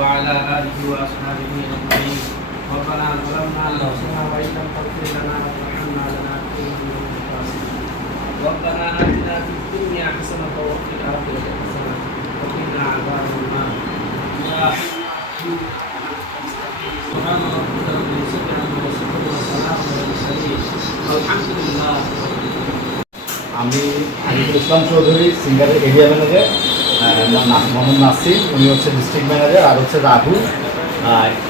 وعلى آله وأصحابه أجمعين ربنا ظلمنا أنفسنا وإن لم تغفر لنا وترحمنا لنكونن من الخاسرين ربنا آتنا في الدنيا حسنة وفي الآخرة حسنة وقنا عذاب النار يا سبحان ربك رب العزة عما يصفون وسلام على المرسلين والحمد لله رب العالمين আমি আজিজুল ইসলাম চৌধুরী সিঙ্গারের area manager Mohammad Nasir, উনি হচ্ছে ডিস্ট্রিক্ট ম্যানেজার আর হচ্ছে রাহুল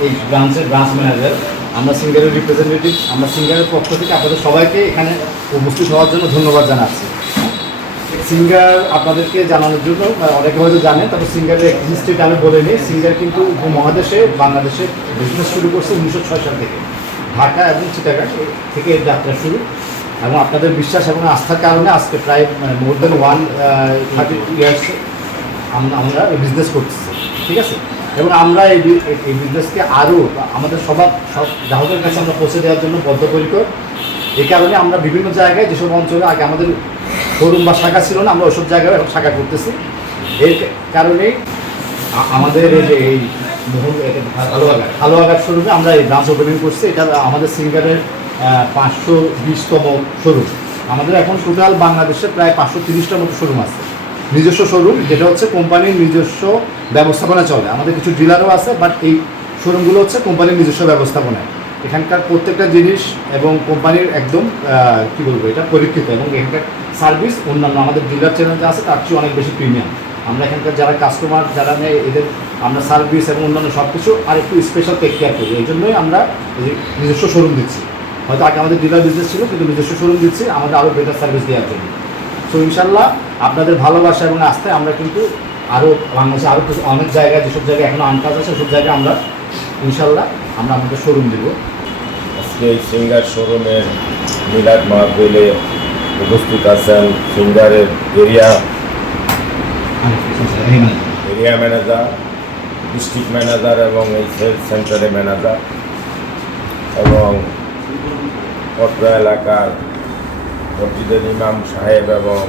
এই ব্রাঞ্চের ব্রাঞ্চ ম্যানেজার আমরা সিঙ্গারের রিপ্রেজেন্টেটিভ আমরা সিঙ্গারের পক্ষ থেকে আপনাদের সবাইকে এখানে উপস্থিত হওয়ার জন্য ধন্যবাদ জানাচ্ছি। সিঙ্গার আপনাদেরকে জানানোর জন্য অনেকে হয়তো জানেন, তবে সিঙ্গারের হিস্ট্রিটা আমি বলে নিই। সিঙ্গার কিন্তু উপমহাদেশে বাংলাদেশে বিজনেস শুরু করছে উনিশশো ছয় সাল থেকে। ঢাকা এবং চিটাগাং থেকে এর যাত্রা শুরু। এবং আপনাদের বিশ্বাস এবং আস্থার কারণে আজকে প্রায় more than one thirty years আমরা আমরা বিজনেস করতেছি, ঠিক আছে? এবং আমরা এই এই- এই বিজনেসকে আরও আমাদের সবার সব গ্রাহকের কাছে আমরা পৌঁছে দেওয়ার জন্য বদ্ধপরিকর। এই কারণে আমরা বিভিন্ন জায়গায় যেসব অঞ্চলে আগে আমাদের শোরুম বা শাখা ছিল না, আমরা ওইসব জায়গায় এখন শাখা করতেছি। এর কারণেই আমাদের এই যে এই মোহন হালুয়াঘাট শোরুমে আমরা এই ব্রাঞ্চ ওপেনিং করছি। এটা আমাদের সিঙ্গারের পাঁচশো বিশতম শোরুম। আমাদের এখন টোটাল বাংলাদেশে প্রায় পাঁচশো তিরিশটার মতো শোরুম আছে। নিজস্ব শোরুম যেটা হচ্ছে কোম্পানির নিজস্ব ব্যবস্থাপনা চলে। আমাদের কিছু ডিলারও আছে বাট এই শোরুমগুলো হচ্ছে কোম্পানির নিজস্ব ব্যবস্থাপনায়। এখানকার প্রত্যেকটা জিনিস এবং কোম্পানির একদম কি বলব এটা, পরীক্ষিত এবং এখানকার সার্ভিস অন্যান্য আমাদের ডিলার চ্যানেল যা আছে, তার চেয়ে অনেক বেশি প্রিমিয়াম আমরা এখানকার যারা কাস্টমার যারা নেয়, এদের আমরা সার্ভিস এবং অন্যান্য সব কিছু আর একটু স্পেশাল টেক কেয়ার করি। এই জন্যই আমরা নিজস্ব শোরুম দিচ্ছি। হয়তো আগে আমাদের ডিলার বিজনেস ছিল, কিন্তু নিজস্ব শোরুম দিচ্ছি, আমাদের আরও বেটার সার্ভিস দেওয়ার জন্য। সো ইনশাল্লাহ আপনাদের ভালোবাসা এবং আস্থায় আমরা কিন্তু আরও বাংলাদেশে আরও কিছু অনেক জায়গায়, যেসব জায়গায় এখনও আনকাজ আছে সেসব জায়গায় আমরা ইনশাল্লাহ আমরা আমাদের শোরুম দেবো। আজকে এই সিঙ্গার শোরুমের মিলাদ মাহফিলে উপস্থিত আছেন সিঙ্গারের area area manager, district manager এবং এই সেলস সেন্টারের ম্যানেজার এবং পত্র এলাকার মসজিদের ইমাম সাহেব এবং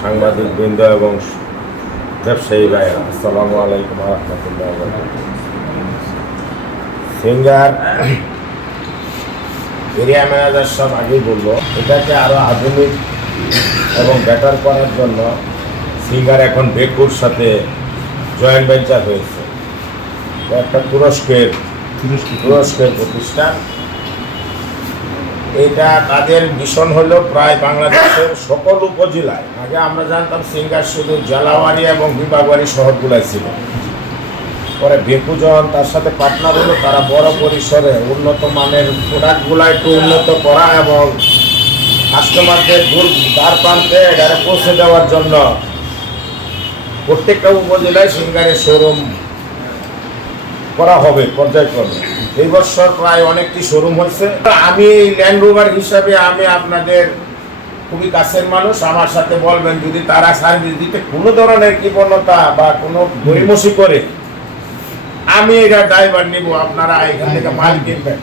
সাংবাদিক বৃন্দ এবং ব্যবসায়ী ভাইরা আসসালামু আলাইকুম রহমতুল্লাহ সিঙ্গার এরিয়া ম্যানেজার সব আগেই বলল এটাকে আরও আধুনিক এবং বেটার করার জন্য সিঙ্গার এখন বেকুর সাথে জয়েন্ট ভেঞ্চার হয়েছে। একটা তুরস্কের তুরস্কের প্রতিষ্ঠান। এটা তাদের মিশন হলো প্রায় বাংলাদেশের সকল উপজেলায়। আগে আমরা জানতাম সিঙ্গার শুধু জালাওয়ারি এবং বিভাগওয়ারি শহরগুলাই ছিল। পরে বেকুজন তার সাথে পার্টনার হলো তারা বড় পরিসরে উন্নত মানের প্রোডাক্টগুলো একটু উন্নত করা এবং কাস্টমারদের দূর দ্বার প্রান্তে পৌঁছে দেওয়ার জন্য প্রত্যেকটা উপজেলায় সিঙ্গারের শোরুম করা হবে, পর্যায়ক্রমে। এই বছর প্রায় অনেকটি শোরুম হয়েছে আমি এই ল্যান্ড রোভার হিসাবে আমি আপনাদের খুবই কাছের মানুষ। আমার সাথে বলবেন, যদি তারা সার্ভিস দিতে কোনো ধরনের কৃপণতা বা কোনো গরিমসি করে, আমি এটা ড্রাইভার নিব, আপনারা এখান থেকে মাল কিনবেন।